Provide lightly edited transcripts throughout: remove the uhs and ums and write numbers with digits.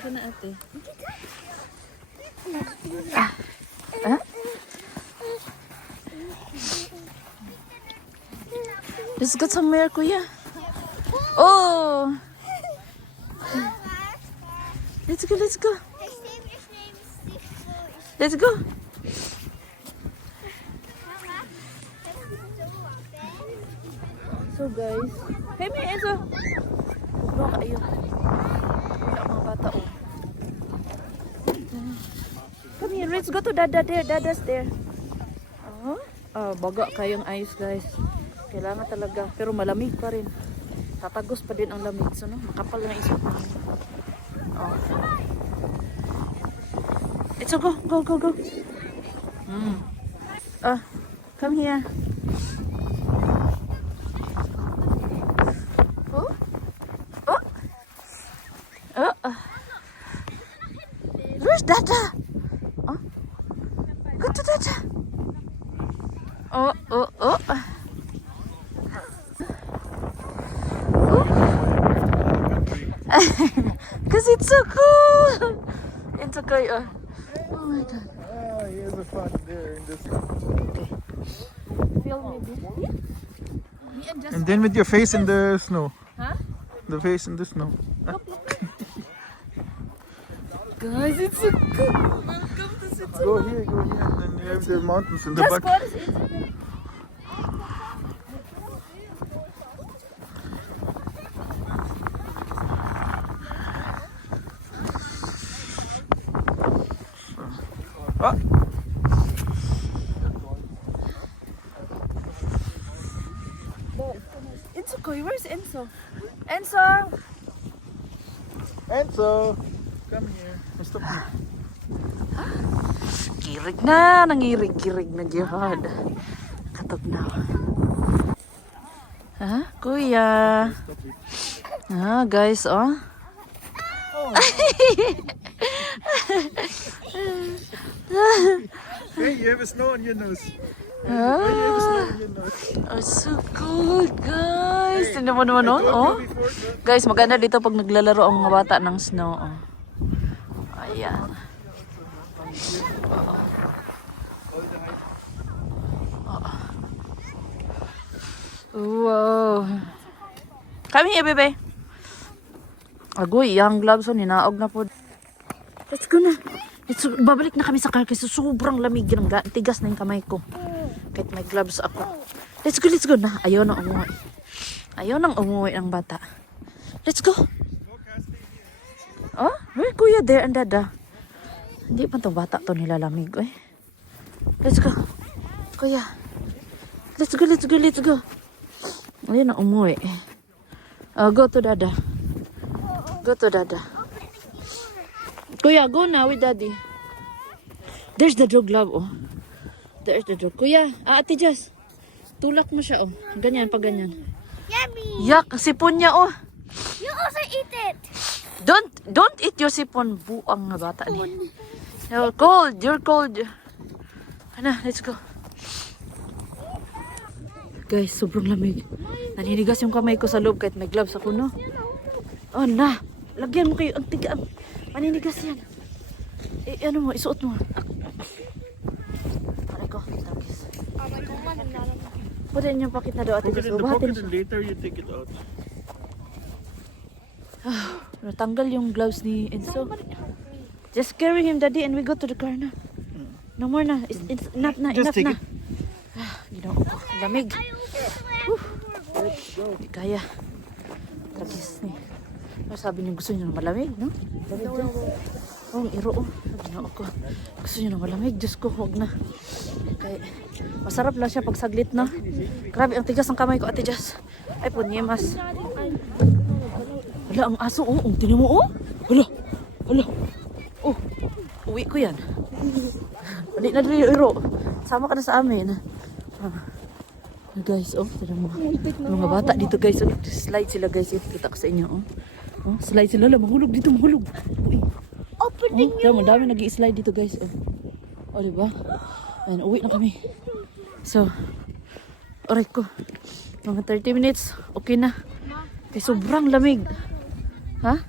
Ito na ate. Let's go somewhere, kuya. Oh! Let's go, let's go. Let's go. So guys, hey may Enzo. Bro kayo. Wala mga bata oh. Come here, let's go to Dada there. Dada's there. Baga kayong ice guys. Kailangan talaga. Pero malamig pa rin. Tatagos pa din ang lamig. So, no? Makapal na isip mo. Oh. It's go. Go, go, go. Come here. Oh. Oh. Oh. Where's Dada? Oh. Go to Dada. Oh, oh, oh. Because it's so cool. It's okay. Oh my god. Oh, here's a fun there in this. Okay. Film me this. And then with your face in the snow. Huh? The face in the snow. Guys, it's so cool. Welcome to Switzerland. Go here, and then you have the mountains in the That's back. what is it. Ah. It's okay. Where's Enzo? Enzo! Enzo, come here. Stop me. Kirig na. Nangirig-kirig na jihad. Katog na. Ha? Kuya. Guys, oh. Hey, you have a snow on your nose. Why you have a snow on your nose? Oh, so cool, guys. Tingnan mo naman, I told oh. you before, no? Guys, maganda dito pag naglalaro ang mga bata ng snow, oh. Ayan. Wow. Come here, bebe. Agoy, yung gloves, oh, ninaog na po. Let's go na. Babalik na kami sa car kasi sobrang lamig ng tigas na yung kamay ko. Kahit may gloves ako. Let's go na. Ayaw nang umuwi. Ayaw nang umuwi ng bata. Let's go. Oh, where kuya there and Dada? Hindi pa itong bata to nilalamig. Eh. Let's go. Kuya. Let's go. Ayaw nang umuwi. Go to Dada. Kuya, go na with Daddy. There's the dog, love, oh. There's the dog. Kuya, Ate Jess. Tulak mo siya, oh. Ganyan, pag ganyan. Yummy! Yak, sipon niya, oh. You also eat it! Don't eat your sipon. Buang na bata ni. You're cold. Ano, let's go. Guys, sobrang lamig. Naninigas yung kamay ko sa loob kahit may gloves ako, no? Oh, na. Lagyan mo kayo. Ang tiga. Maninigas yan. Ano mo, isuot mo. Aray ko, tagis. Pwede niyo pakit na daw ate. Put it in the pocket and later you take it out. Natanggal yung gloves ni Enzo. Just carry him, Daddy, and we go to the car na. No more na. It's enough na. Just take Enough na. it. Ginawa ko. Lamig. Hindi kaya. Tagis ni. Sabi niyo gusto niyo malamig, no? Oh, iro. Oh. Ginoo ko. Gusto niyo na malamig. Diyos ko, huwag na. Okay. Masarap lang siya pag saglit, no? Grabe, ang tigas ng kamay ko, Ate Jess. Ay, punyemas. Wala, ang aso, oh. Tingnan mo, oh. Wala. Wala. Oh, uwi ko yan. Hindi na dali, Iro. Sama ka na sa amin. Guys, oh. Tingnan mo. Mga bata dito, guys. Oh. Slide sila, guys. Kita ko sa inyo, oh. Oh, slide sila lang. Mahulog dito, mahulog. Uy. Opening Oh, tama, dami nag-i-slide dito, guys. Oh, oh diba? Ayan, uwi na kami. So, oray ko. Mga 30 minutes, okay na. Kaya sobrang lamig. Ha?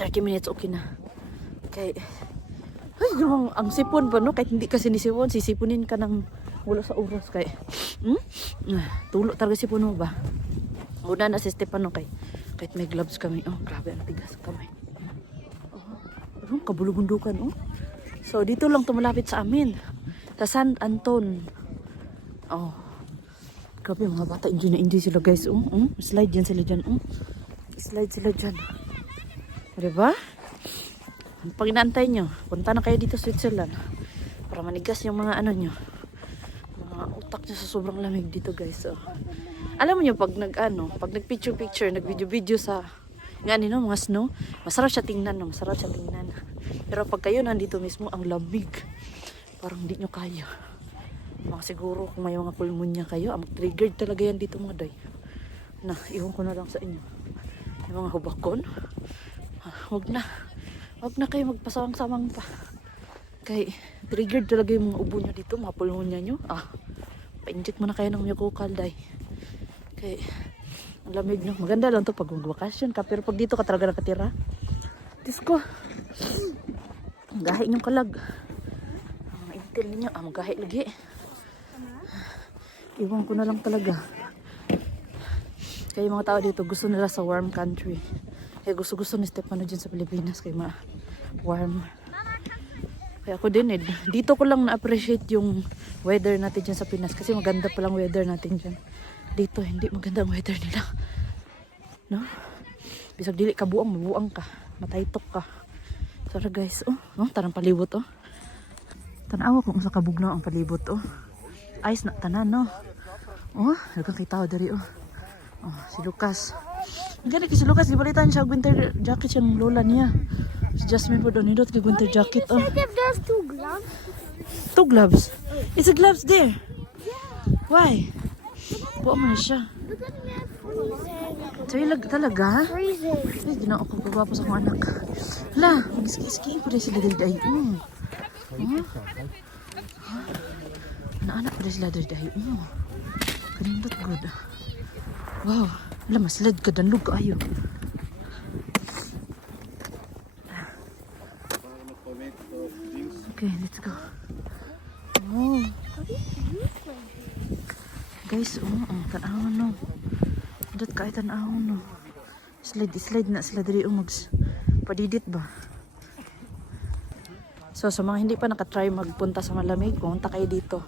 30 minutes, okay na. Kaya, ay, yung ang sipon pa, no? Kahit hindi ka sinisipon, sisipunin ka ng wala sa oras. Kaya, tulo talaga sipon mo ba? Una na si Stefano kay kahit may gloves kami. Oh, grabe, ang tigas ang kamay. Oh, kabulugundukan, oh. So, dito lang tumalapit sa amin. Sa San Anton. Oh. Grabe, mga bata, enjoy na enjoy sila, guys. Oh, oh. Slide yan sila dyan, oh. Slide sila dyan. Diba? Pag inaantay nyo, punta na kayo dito sa Switzerland. Para manigas yung mga ano nyo. Mga utak nyo sa sobrang lamig dito, guys. So, alam mo nyo, pag nag-picture-picture, nag-video-video sa mga snow, masarap siya tingnan, no? Masarap siya tingnan. Pero pag kayo nandito mismo, ang lamig. Parang hindi nyo kaya. Mga siguro, kung may mga pulmonya kayo, ang triggered talaga yan dito, mga day. Na, iwan ko na lang sa inyo. Yung mga hubakon, wag na kayo magpasawang-sawang pa. Kay triggered talaga yung mga ubo nyo dito, mga pulmonya nyo. Pa-inject mo na kayo ng Myococcal, day. Kay ang lamig, no? Maganda lang to pag mag-vacation ka, pero pag dito ka talaga nakatira, Diyos ko, gahi nyong kalag. Ang intel ninyo, magahi lagi. Iwan ko na lang talaga. Kaya yung mga tao dito, gusto nila sa warm country. Kaya gusto ni Stefano dyan sa Pilipinas, kaya warm. Kaya ako din, dito ko lang na-appreciate yung weather natin dyan sa Pinas. Kasi maganda palang weather natin dyan. Dito, hindi maganda ang weather nila. No? Bisag dili ka buang, mabuang ka. Mataytok ka. Sorry guys, oh. Tanang palibot, oh. Tanawa kung sa kabugnaw ang palibot, oh. Ayos na tanan, no? Oh, nagang kita ko dari, oh. Oh, si Lucas. Gani si Lucas, gibalitan siya winter jacket siyang lola niya. Si Jasmine po doon nindot kay winter jacket, oh. If there's 2 gloves. 2 gloves? Is the gloves there? Why? Buo mo na siya. But then we have freezing. So, talaga? Freezing. Ay, ginao ko gagawa sa akong anak. Hala, mag-ski-skiing ko rin sila dahil. Anak-anak ko rin sila dahil. Kanindot good. Wow. Hala, maslad ka. Danlog ka ayo. Okay, let's go. Oh. Guys, tanahon, no. Dot ka ay tanahon, no. Slide na sila diri padidit ba. So sa mga hindi pa nakatry magpunta sa malamig, pumunta kayo dito.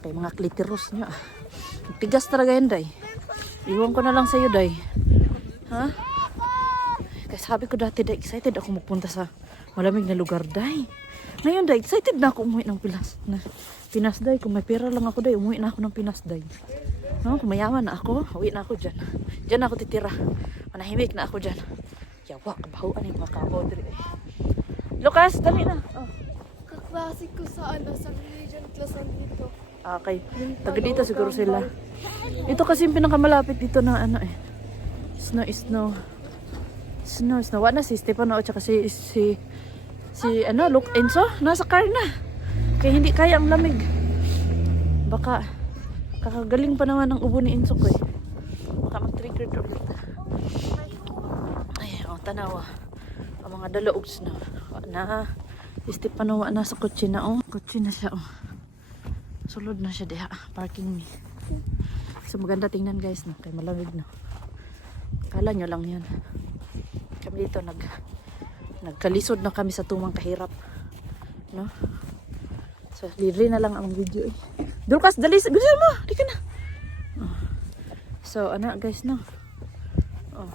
Kay mga klitiros nyo. Tigas talaga yan, day. Iwan ko na lang sa iyo, day. Ha? Kasi sabi ko dati, day, excited ako magpunta sa malamig na lugar, day. Ngayon, day, excited na ako umuwi ng Pinas, day. Kung may pera lang ako, day, umuwi na ako ng Pinas, day. No, kung mayaman na ako, uwi na ako dyan. Dyan ako titira. Manahimik na ako dyan. Yawa, kabahuan yung mga kabaw diri. Lucas, dali na. Oh. Kaklase ko sa sa religion class dito. Okay. Taga dito siguro sila. Ito kasi yung pinakamalapit dito na snow. Wala na si Stefano at saka si Luke Enzo. Nasa car na. Kaya hindi kaya ang lamig. Baka kakagaling pa naman ang ubo ni Enzo ko, eh. Baka mag-trigger ulit. Ay, tanawa. Ang mga daloogs na. Stefano na sa kotse na, oh. Kotse na siya, oh. Sulod na siya diha. Parking me. So maganda tingnan, guys, no? Kaya malamig, no? Kala nyo lang yan. Kami dito nagkalisod na kami sa tumang kahirap, no? So libre na lang ang video, eh. Dulkas, dali, gusto mo, di ka na. Oh. So guys, no? Oh.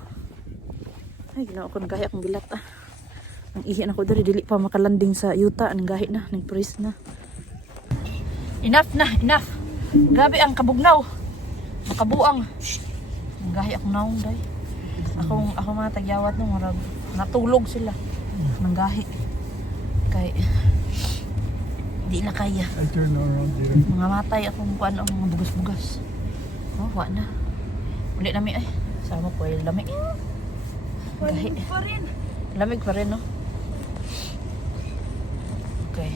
Ay, ginawa ko nagkaya akong bilat, Ang ihi na ko diri dili pa makalanding sa yuta ang gahi na, nagpuris na. Enough na, enough. Grabe ang kabugnaw. Makabuang. Ang gahi akong naong day. Ako mga tagyawat no, marag natulog sila. Nang gahi. Kay di na kaya. I'll turn around here. Mga matay akong kuan ang mga bugas-bugas. Oh, wa na. Uli nami ay. Sama po yung lamig. Gahi. Lamig pa rin no. Okay.